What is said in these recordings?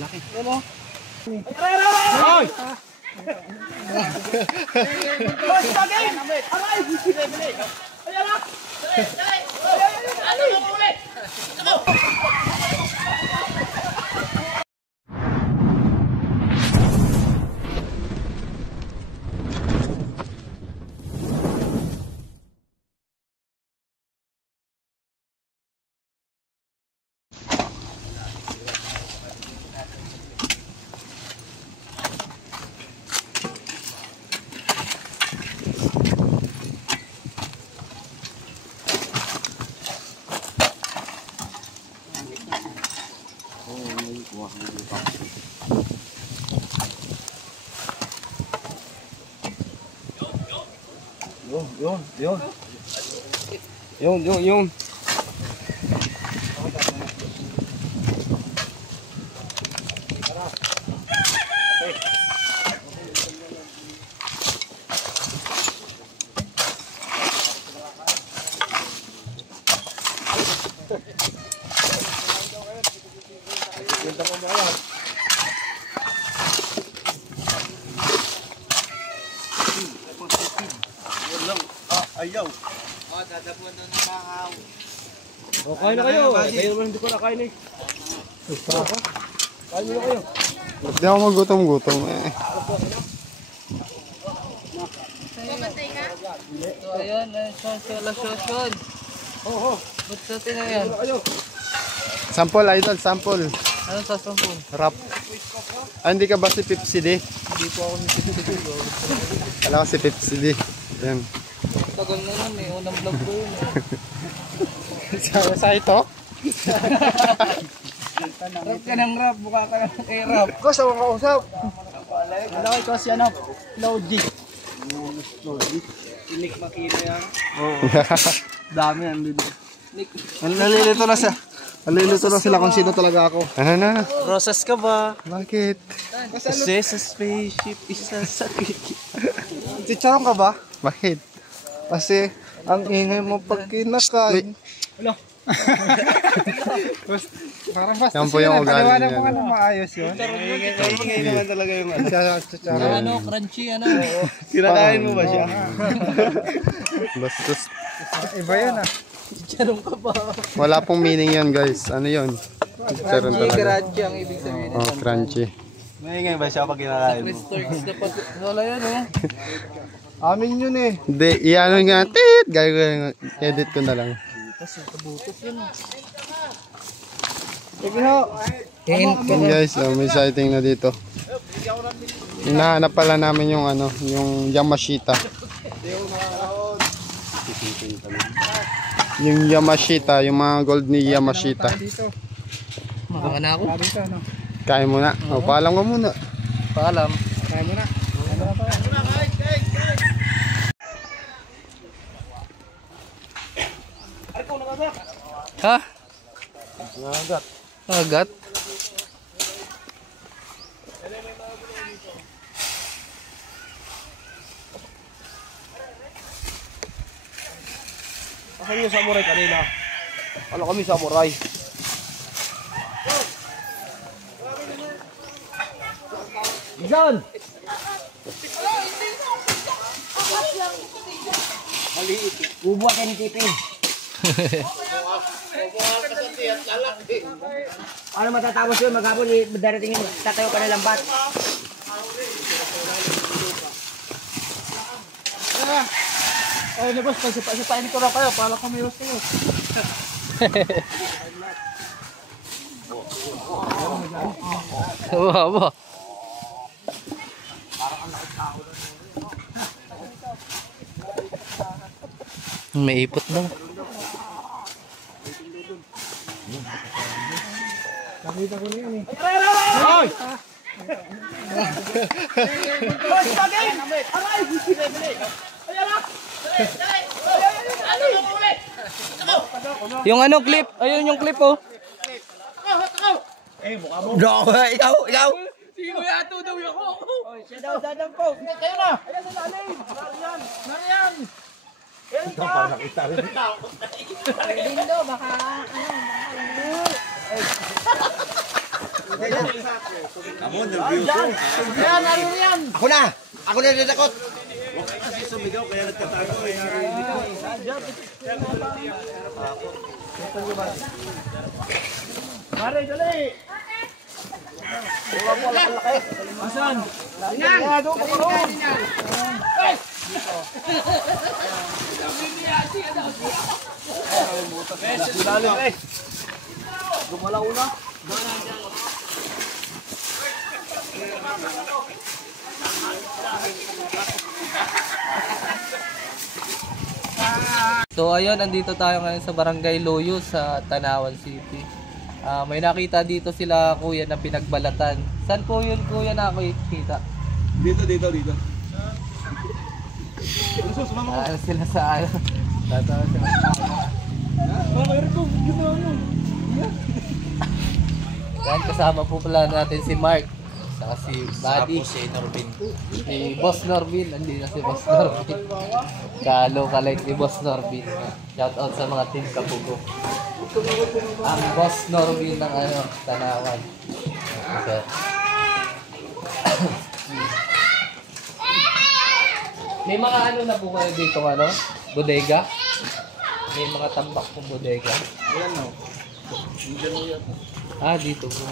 Laki. Ano? Ay! Yun. Ayaw. Oh, dadapuan doon ng makaw. O, kain na kayo. Kayo naman hindi ko nakain eh. Kain na kayo. Hindi ako magutom-gutom eh. So, ayan. Sosyon. Oo. Ba't natin na yan? Sample, idol, sample. Anong sasampun? Rap. Ah, hindi ka ba si Pepsi D? Hindi po ako nagsisiguro. Kala ko si Pepsi D. Yan. Tagal na yun eh. Unang vlog ko yun eh. Sa ito? Rap ka ng rap. Buka ka ng kay rap. Ko sa mga kausap. Malaki ko si ano. Lodi. Nick Makino yan. Dami yan dito. Nick. Nalilito na siya. Nalilito na sila kung sino talaga ako. Ano na? Roses ka ba? Bakit? Kasi sa spaceship isa sa Chicharon ka ba? Bakit? Kasi ang ingay mo pag kinakain. Ano? Parang basta Yan po yung ugali niya. Paliwanag mo nga na maayos yun. Ingay naman talaga yung ano. Chicharon. Ano, crunchy ano. Kinakain mo ba siya? Bastos. Iba yun ah. Chicharong ka ba? Wala pong meaning yan guys. Ano yun? Chicharon talaga. Crunchy ang ibig sabihin. Oh, crunchy. Maingay ba siya pag kinakain mo? Storks dapat. Wala yan oh. Amin yun eh. Hindi, iano nga. Tit! Gagawin. Edit ko na lang. Kasi kabutos yun oh. Sige ho. Yan guys, may sighting na dito. Hinahanap pala namin yung ano, yung Yamashita. Yung Yamashita, yung mga gold ni Yamashita. Makawa na ako. Kain mo na. O, paalam ka muna. Paalam. Kain mo na. Ha? Agat? Asan yung samurai kanina? Wala kami samurai. Isan! Maliit. Ubuha kayo ni Tipi. Ano matatapos yun? Maghapon darating yun. Tatayo ka na lambat. Ay, boss, pagsipain ko na kayo para kumiwas kayo. Wow. May ipot daw. Nakita ko na yun eh. Ay! Yung ano clip? Ayun yung clip oh. Ikaw. Sino yato daw ako? Siya daw dadang po. Kayo na. Ayan sa lalim. Nariyan. Ito para nakita rin. Lindo baka ano. Yan, ano yan? Ako na! Ako na dadakot! Mare, dali! Asan? Yan! Doon ko ron! Lalim eh! Gumalaw na! So ayun, andito tayo ngayon sa Barangay Loyo sa Tanawan City. May nakita dito sila kuya na pinagbalatan. Saan po yun kuya nakikita? Dito. Sila sa ano? Tatawa sila sa ano? Mayroon ko! Ginawa mo! Yan, kasama po pala natin si Mark. Saka si Buddy. Si Norbin. Si Boss Norbin. Hindi na si Boss Norbin. Ka-localite ni Boss Norbin. Shout out sa mga team Kapugo. Ang Boss Norbin ng ano, Tanawan. Okay. May mga ano na po kayo dito, ano? Bodega? May mga tambak pong bodega. Ayan no. Dito po.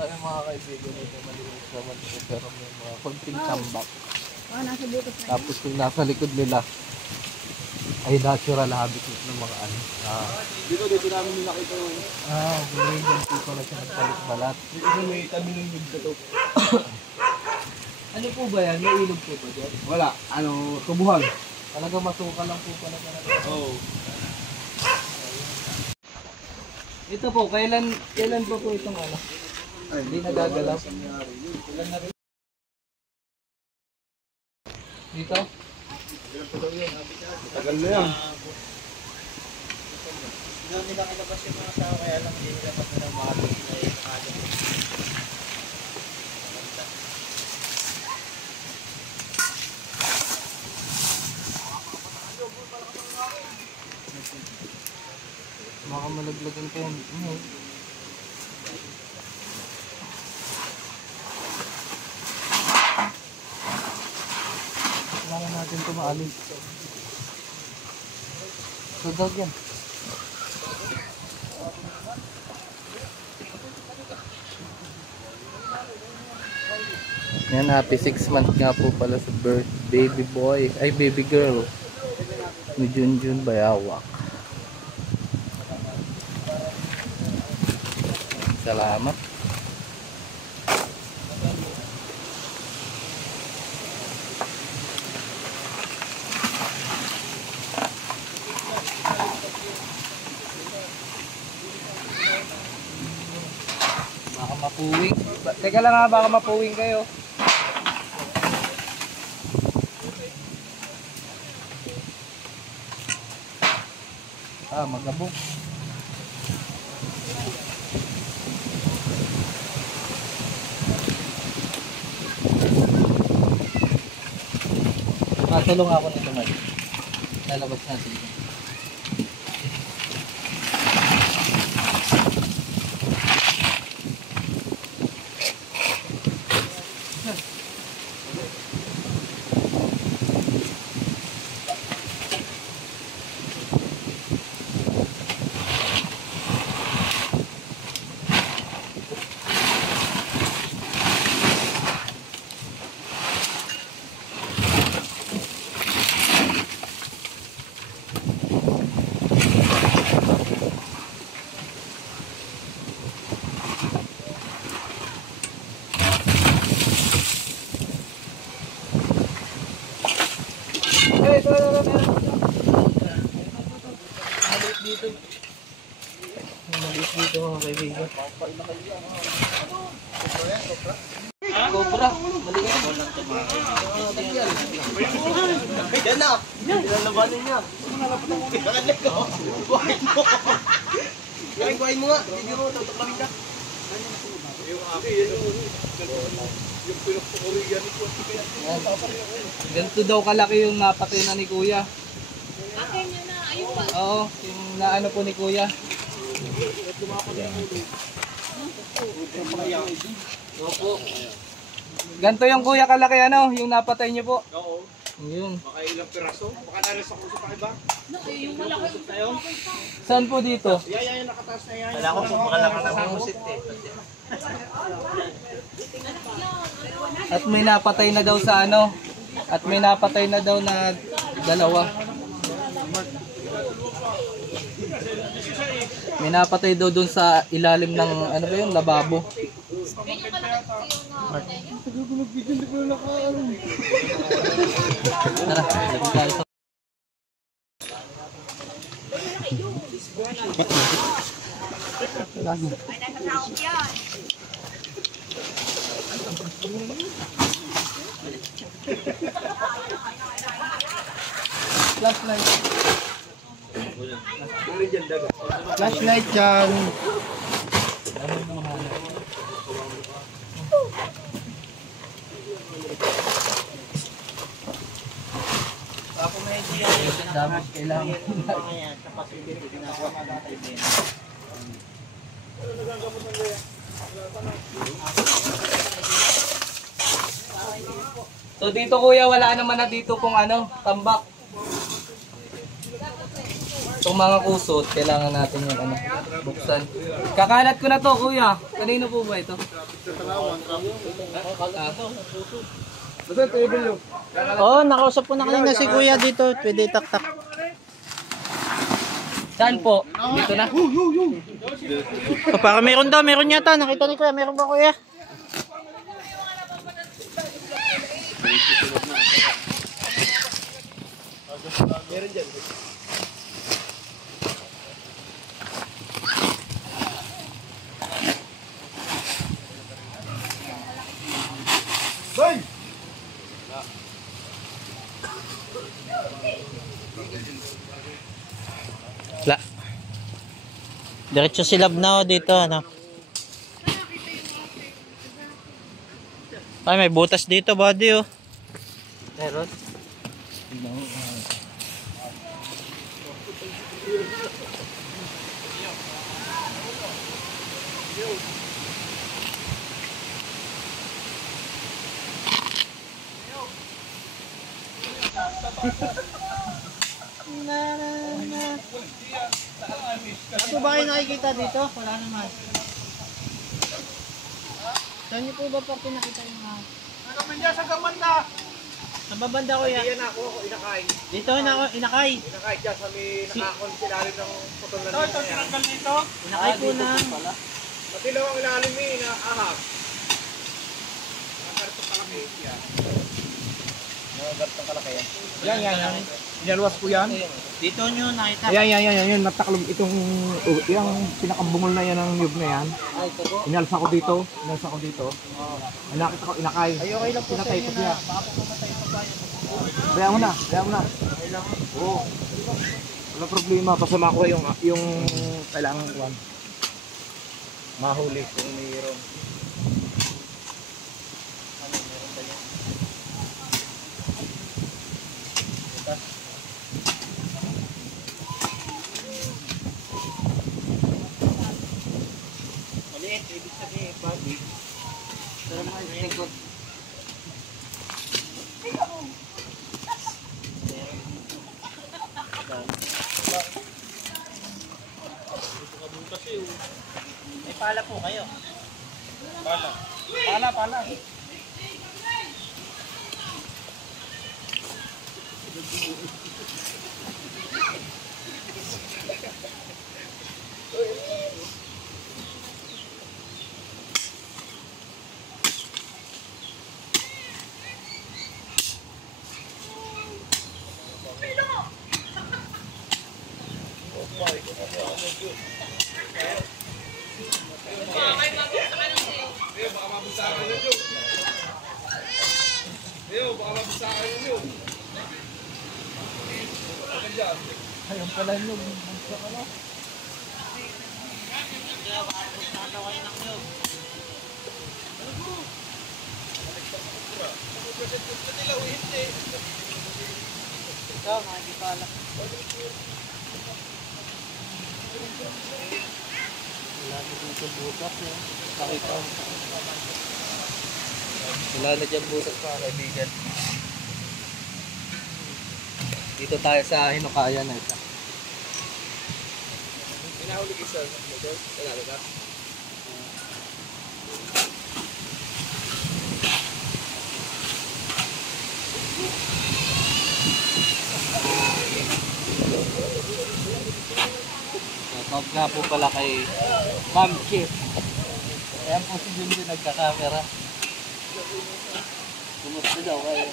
Ay, mga kaibigan ito, malinis naman ito, pero may mga konting tambak. Tapos yung nasa likod nila ay natural habitat ng mga ano. Dito namin yung nakita yun. Okay. Yan po na siya nagpalit-balat. Dito may tabi ng yun to. Ano po ba yan? May ilog po ba dyan? Wala. Tubuhan. Talaga masuka lang po pala talaga. Oo. Ito po, kailan pa po itong ano? Hindi nagagalaw. Dito? Tagal na yan. Baka malaglagan pa yan. Kailangan natin ito maalis. Sudag yan. Yan, happy 6 months nga po pala sa birth baby boy, ay baby girl ni Junjun Bayawak. Salamat. Baka mapuwing. Teka lang ha, baka mapuwing kayo. Magabong. Matulong ako nito, Mark. Lalabas natin. Maliit dito mga kaibigan. Cobra. Maliit. Yan na! Labanin niya. Buhayin mo nga. Hindi mo, tutuklamin ka. Ganito daw kalaki yung napatay na ni Kuya. Akin yun na, ayun ba? Oo, yung naano po ni Kuya. Opo. Ganito yung Kuya kalaki ano, yung napatay niyo po. Oo. Yun. Baka ilang piraso. Baka narin sa kuso pa iba. No, yung malaki. Saan po dito? Yan, nakataas na yan. Wala ko po makalakad ang musit eh. At may napatay na daw sa ano. At may napatay na daw na dalawa. May napatay daw dun sa ilalim ng ano ba yun, lababo. Ganyan kalaki yung Tara, labi tayo sa... Flashlight. Flashlight dyan. Dami kailangan. So dito kuya, wala naman na dito kung ano, tambak. Itong mga kusot, kailangan natin yung ano, buksan. Kakalat ko na to kuya. Kanino po ba ito? Oo, nakausap po na kanina si Kuya dito. Pwede taktak. Saan po? Dito na. Para meron daw, meron yata. Nakita ni Kuya, meron ba Kuya? La. Diretso si Lab na dito, ano. Ay, may butas dito, buddy, oh. Meron? Ano ba kayo nakikita dito? Wala naman. Saan niyo po ba po pinakita yung mga... Ano man yan sa gamanda? Sa babanda Kuya? Yan ako inakay. Dito na ako, inakay. Inakay dyan sa may nakakon ilalim ng putol na Ito, tinanggal dito. Inakay po na. Pati lang ang ilalim eh, na ahab. Nakakarito kalaki yan. Nakakarito kalaki yan. Yan. Inaluwas po yan. Dito nyo nakita. Yan. Nataklog itong, yung pinakabungol na yan ng niyog na yan. Inalsa ko dito. Nakita ko inakay. Ay, okay lang po sa inyo na. Bayaan mo na. Okay lang. Oo. Wala problema. Pasama ko yung kailangan ko. Mahuli kung mayroon. Maliit, ibig sabihin, babi. Pero mga istikot. May pala po kayo. Pala. Ayun pala yun. Wala na dito butas eh. Pakita ko. Wala na dyan butas mga kaibigan. Dito tayo sa Hinukaya na isa. Pinahuli isa. Wala ka? Shoutout nga po pala kay Ma'am Kip. Ayan po si Junjun nagka-camera. Kumusta daw kayo?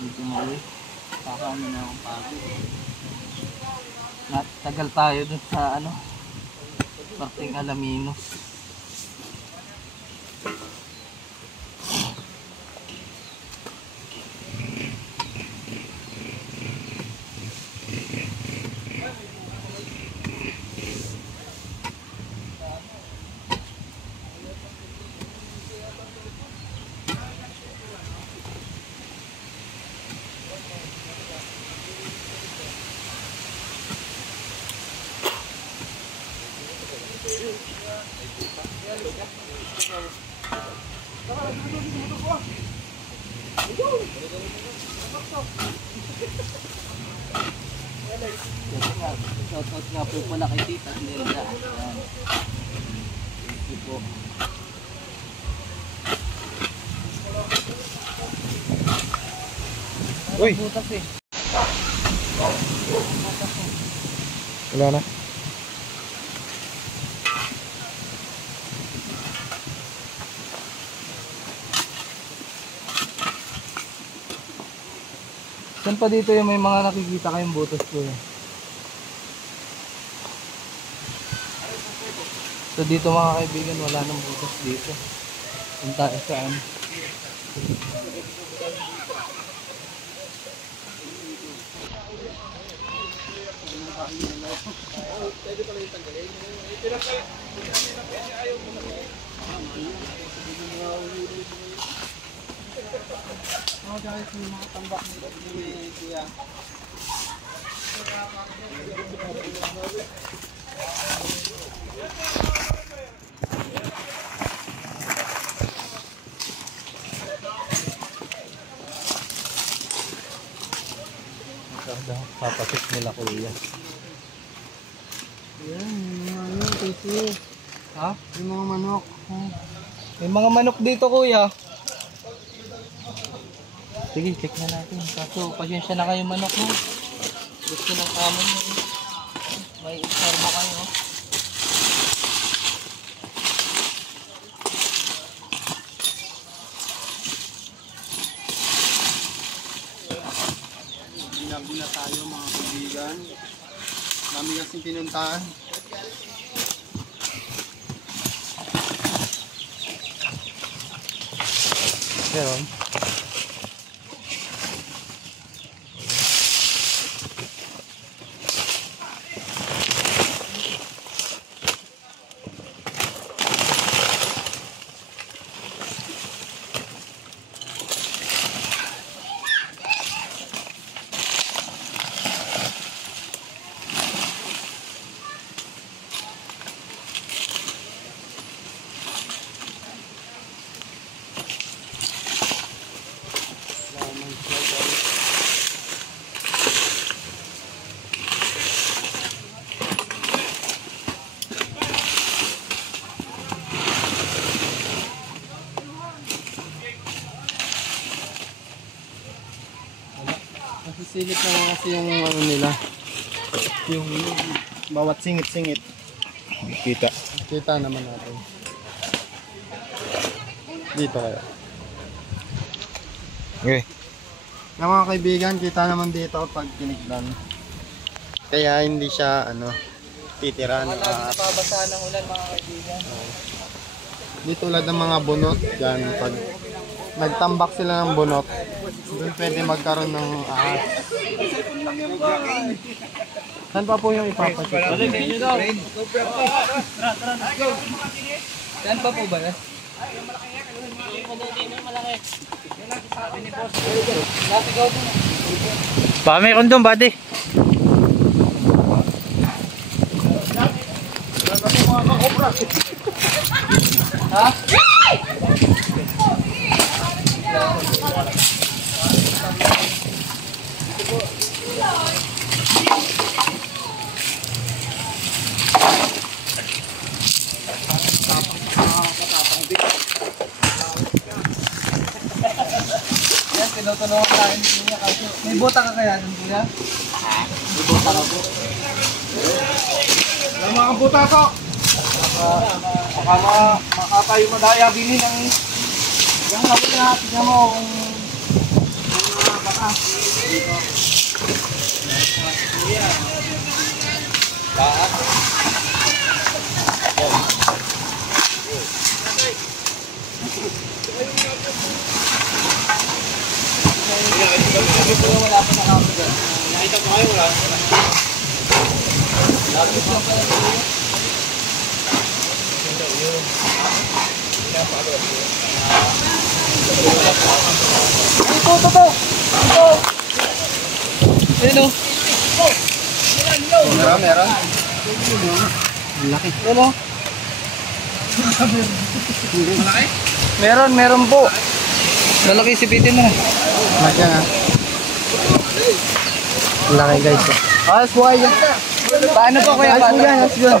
Dito mo ulit. Pakano na akong pagod. Tagal tayo dun sa ano, Parting Alamino. Shoutout nga po pala kay Tita Nelda. Ayan. Thank you po. Uy! Butas eh. Wala na. Saan pa dito yung may mga nakikita kayong butas ko eh? So dito mga kaibigan, wala nang butas dito. Punta sa ano. Guys, may mga tambak nito ni Kuya. Papasit nila kuya. Yan, may mga ano, kasi. Ha? May mga manok. May mga manok dito kuya. Sige, check na natin. Kaso, pasensya na kayo manok mo. Gusto ng amo nyo. May isarma kayo. Ginabi na tayo mga kaibigan. Dami kasing pinuntahan. Pero, Sisilip naman kasi yung ano nila. Yung bawat singit-singit. Kita. Kita naman natin. Dito kaya. Okay. Na mga kaibigan, kita naman dito pag tinignan. Kaya hindi siya ano, titira na. Napabasa ng ulan mga kaibigan. Di tulad ng mga bunot, yan, pag nagtambak sila ng bunot, doon pwede magkaroon ng ahas. Saan pa po yung ipapasok? Saan pa po ba yan? Baka may kondom, buddy. Yan, tinutulungan tayo ni Kuya kasi may bota ka kaya dun Kuya? May bota ka po. Ang mga buta to. Baka makatayo madaya bili ng yung hapon na tignan mo kung baka. Ayun o. Meron. Ayun o. Meron po. Lalaki sipitin mo na. Laki nga. Laki guys. Ayos po kayo. Paano po kuya? Ayos mo yan, ayos yan.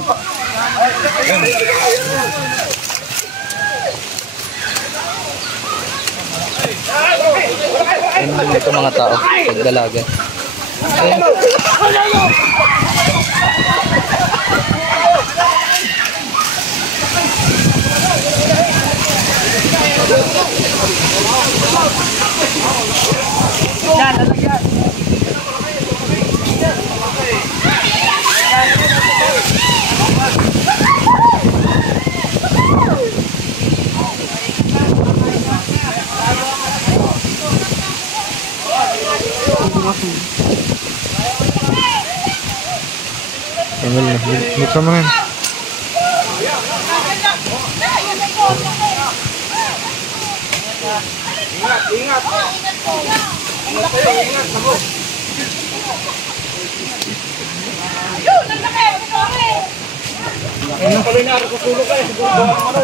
Ayun ito mga tao. Pagdalaga. Buksan mo nga.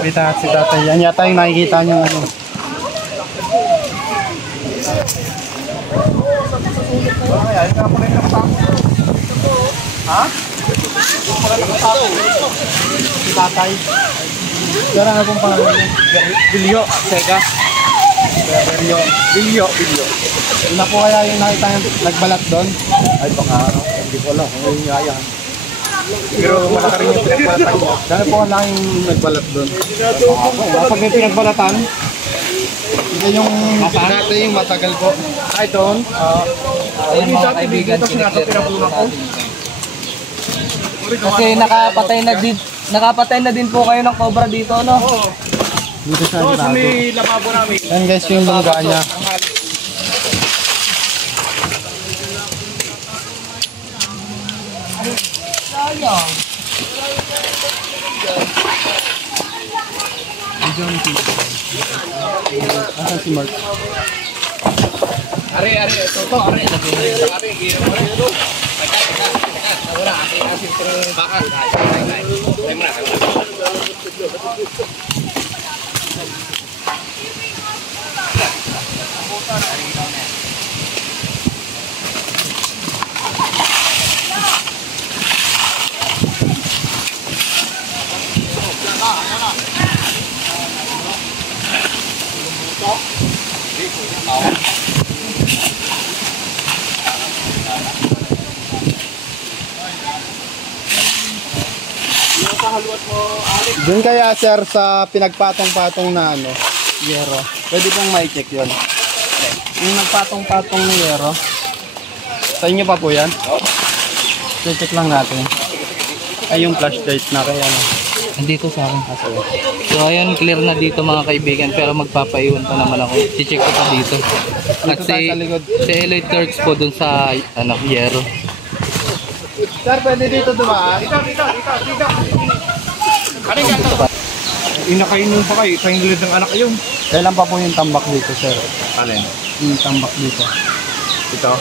Kita si tatay. Yan yata yung nakikita niyo ano. Si tatay. Kaya nga pong pangalan niya. Bilyo, Sega. Bilyo. Bilyo. Yun na po kaya yung nakita niya nagbalat doon. Ay baka hindi ko alam kung yung yayan. Pero malaki rin yung pinagbalatan niya. Dahil po ang laking nagbalat doon. Pag may pinagbalatan, ito yung dati yung matagal po. Ay doon. Ayun mga kaibigan. Kiniklear po natin. Kasi nakapatay na din po kayo ng cobra dito, no? Dito siya Oo, sa nagtago. may lababo namin. Yan guys yung lungga niya. Asan si Mark? Are, toto, are. Are, giro. Wala, asin baka. Ay muna. haluat mo, Alex. Doon kaya sir sa pinagpatong-patong na ano, yero. Pwede pong ma-check yun. Yung nagpatong-patong na yero. Sa inyo pa po yan? Check lang natin. Ay yung flashlight na kaya ano. Nandito sa akin. So ayun, clear na dito mga kaibigan, pero magpapaiwan pa naman ako. I-check ko pa dito. At Dito tayo si sa likod. Eloy Turks po dun sa Yero. Sir, pwede dito dumaan? Inakainom pa kayo, sa ingilid ng anak yun. Kailan pa po yung tambak dito sir? Alin? Yung tambak dito. Ito.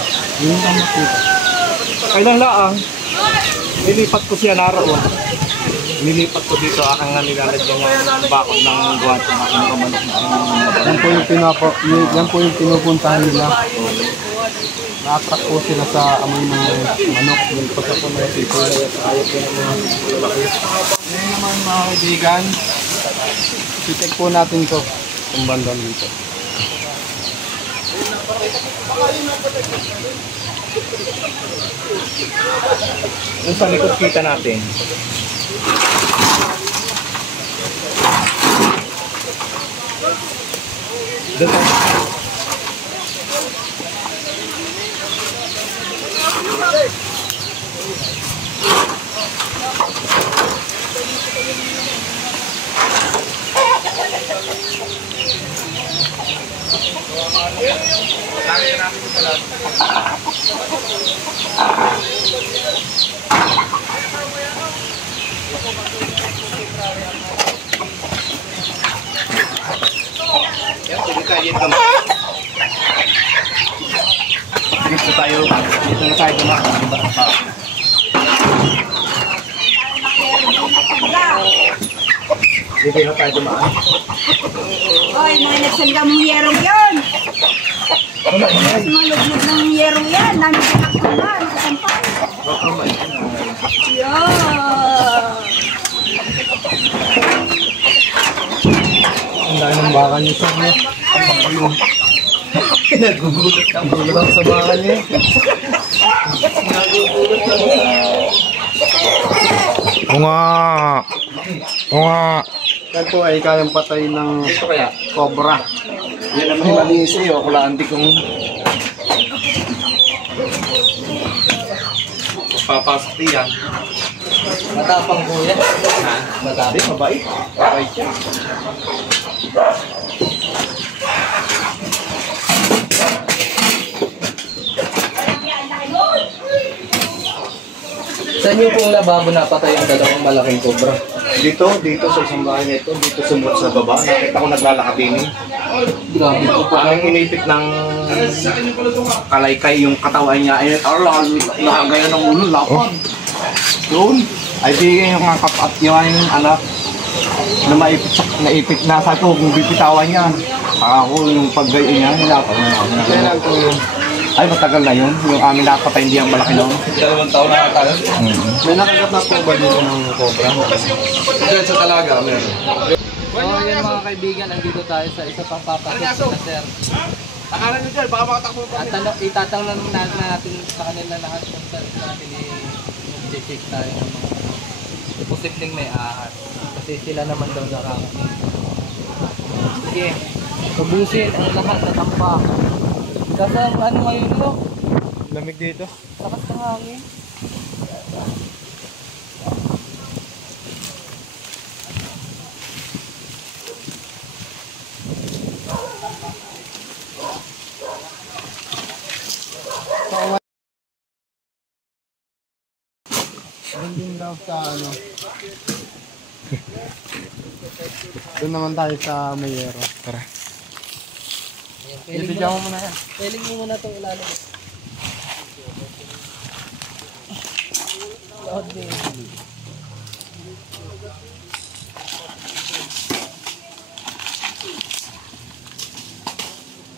Yung tambak dito. Kailan laang? Nilipat ko siya naroon. Nilipat ko dito aking nga nilalagyan ng bakod ng guwan ng aking mga manok na Yan po yung yan po yung pinupuntahan nila. Na-attract po sila sa amoy ng manok. Yung pagka po mga people na ayaw po ng mga lalaki. Ngayon naman mga kaibigan, i-check po natin to kung bandang dito. yung sa likod kita natin. Dito. Dito tayo. Dito na tayo dumaan. Dito na tayo dumaan. Hoy, mga nagsangga mong yerong yun. Mas maluglog ng yerong yan. Dami pinakasangga. Nakasampay. Yan. Ang dami ng baka niyo sir. Nagugulat ang Gulat sa baka niyo. Yan po ay kayang patay ng Ito kaya. cobra. Yan naman yung malinis sa'yo. Kulanti kong papasok yan. Matapang po yan. Hindi, mabait. Mabait siya. Saan yung pong lababo napatay ang dalawang malaking cobra? Dito sa isang bahay nito, dito sumot sa baba. Nakita ko naglalakabini. Grabe po po. Parang inipit ng kalaykay yung katawan niya. Ay, lahagayan ng ulo, lapad. Doon. Ay, di yung mga kapat yung anak na naipit na sa ito kung bipitawan niya. Ako yung paggayon niya, hinapan na. Kailan po yun? Ay, matagal na yun. Yung amin nakapatay, hindi ang malaki noon. 2 taon na katagal. May nakagat na po ba dito ng cobra? Diyan sa talaga, meron. So yun mga kaibigan, andito tayo sa isa pang papasok na sir. Takalan nyo dyan, baka makatakbo pa. At itatanong natin sa kanila lahat kung saan natin i-check tayo ng mga posibleng may ahas. Kasi sila naman daw nakakita. Sige, ubusin ang lahat sa tampak. Kasi ano ngayon no? Lamig dito. Lakas ng hangin. Doon din daw sa ano. Doon naman tayo sa Mayero. Tara. Ibigyan mo muna yan. Peling mo muna itong ilalim.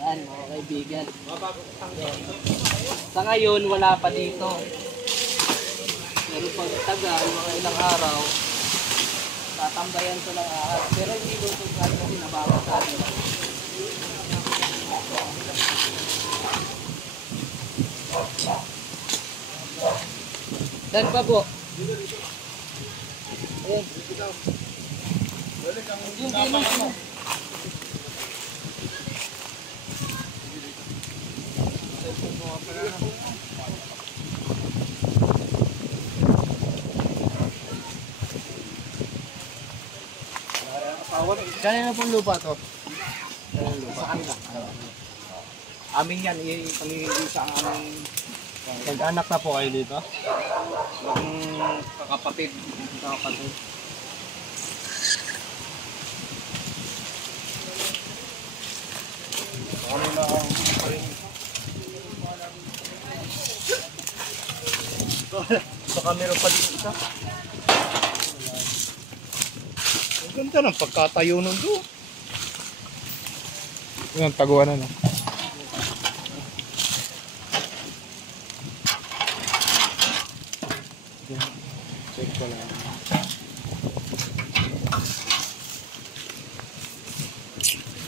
Yan mga kaibigan. Sa ngayon wala pa dito. Pero pag tagal, mga ilang araw, tatambayan ko ng ahas. Pero hindi ko ito kasi nababasali. Dan pa po. Ayan. Kaya na pong lupa to. Saan na? Amin yan, kami sa aming Nag-anak na po kayo dito? kakapatid. Kakapatid. Kami na ang Baka meron pa dito isa. Ang ganda ng pagkatayo nun doon. Yung taguan na. Check ko lang.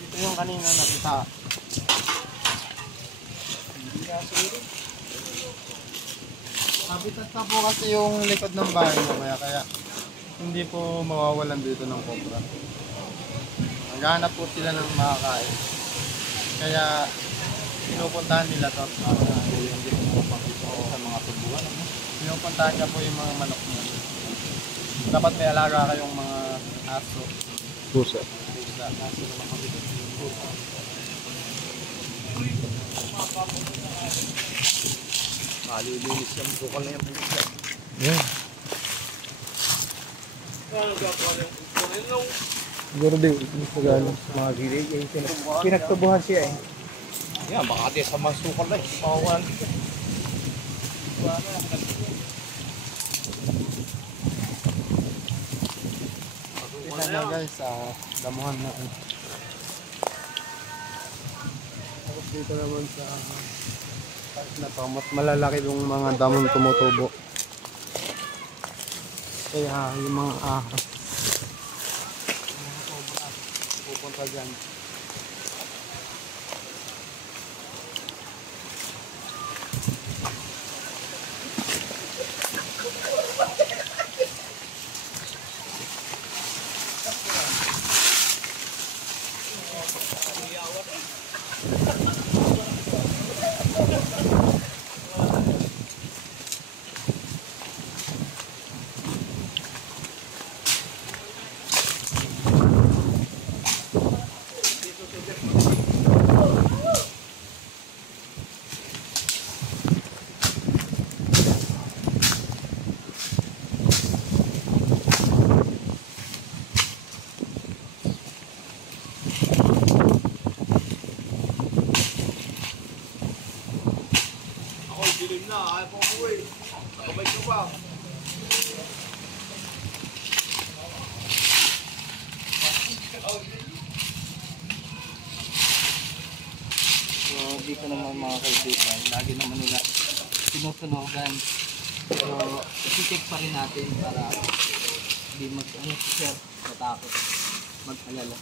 Ito yung kanina nakita. Habitat na po kasi yung likod ng bahay mamaya kaya hindi po mawawalan dito ng cobra. Naghahanap po sila ng makakain. Kaya pinupuntahan nila to para hindi po mapakita sa mga tubuhan. Pinupuntahan niya po yung mga manok niya. Dapat may alaga kayong mga aso. Pusa. Pusa. Aso na makabigit. Pusa. Malilinis yung bukal na yung pusa. Yeah. Siguro din, magano mga gilid. Pinagtubuhan siya eh. Yan, baka di sa masukal na eh. Pawawan. Kita nyo guys, damuhan na. Tapos dito naman sa part na to, mas malalaki yung mga damong tumutubo. Kaya yung mga ahas pupunta dyan. So dito naman mga kaibigan, lagi naman nila sinusunogan. So isi-check pa rin natin para hindi mag-share matakot, mag-alala.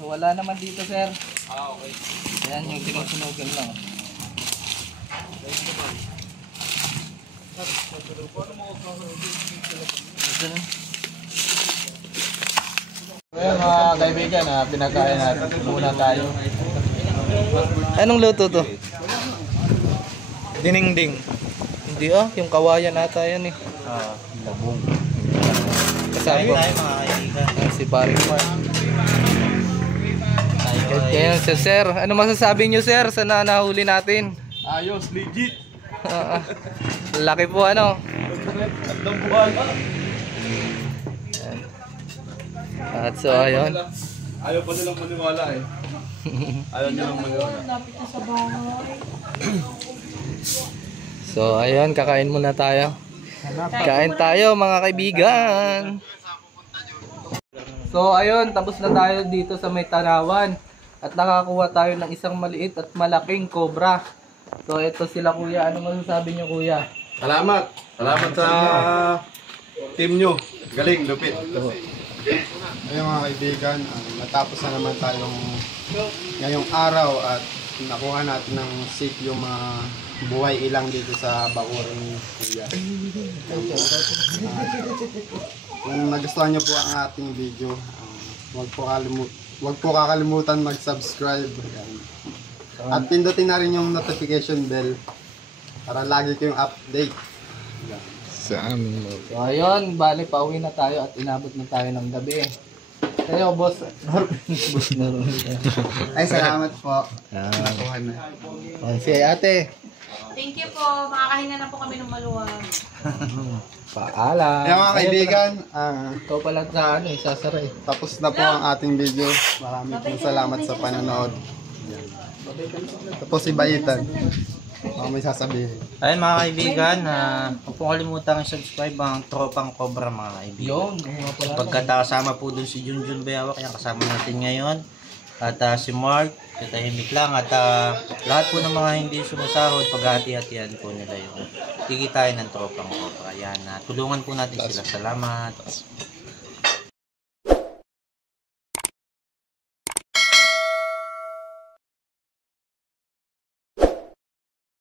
So wala naman dito, sir. Okay. Ayan yung sinusunogan lang. Ayan mga kaibigan, pinakain natin. Muna tayo. Anong luto to? Dinengding. Hindi yung kawayan ata yan eh. Labong. Kasama si Paring Mark. Kaya sir, ano masasabi nyo sir sa nahuli natin? Ayos, legit. Laki po ano. Tatlong buwan. At so, ayun. Ayaw pa nilang maniwala eh. Ayaw nilang maniwala. So, ayun, kakain muna tayo. Kain tayo mga kaibigan. So, ayun, tapos na tayo dito sa may tanawan. At nakakuha tayo ng isang maliit at malaking cobra. So, ito sila kuya. Ano masasabi niyo kuya? Salamat. Salamat sa team nyo. Galing, lupit. Ayun mga kaibigan, natapos na naman tayong ngayong araw at nakuha natin ng safe yung mga buhay ilang dito sa bakuring kuya. Kung nagustuhan nyo po ang ating video, huwag po kakalimutan mag-subscribe. At pindutin na rin yung notification bell para lagi kayong update. So, ayun, bali, pauwi na tayo at inabot na tayo ng gabi. Kayo, boss. Boss Norvin. Ay, salamat po. Nakuha na. Si ate. Thank you po. Makakahinga na po kami ng maluwag. Paalam. Ayun mga kaibigan, Ikaw pala sa ano, sasara eh. tapos na po ang ating video. Maraming pong salamat sa panonood. Tapos si Bayitan. Baka may sasabihin. Ayun mga kaibigan, huwag po kalimutan subscribe ang Tropang Cobra mga kaibigan. Yun, mga pala. Pagkat kasama po dun si Junjun Bayawak, kaya kasama natin ngayon. At si Mark, si Tahimik lang. At lahat po ng mga hindi sumasahod, paghati-hatian po nila yung kikitain ng Tropang Cobra. Yan, tulungan po natin sila. Salamat.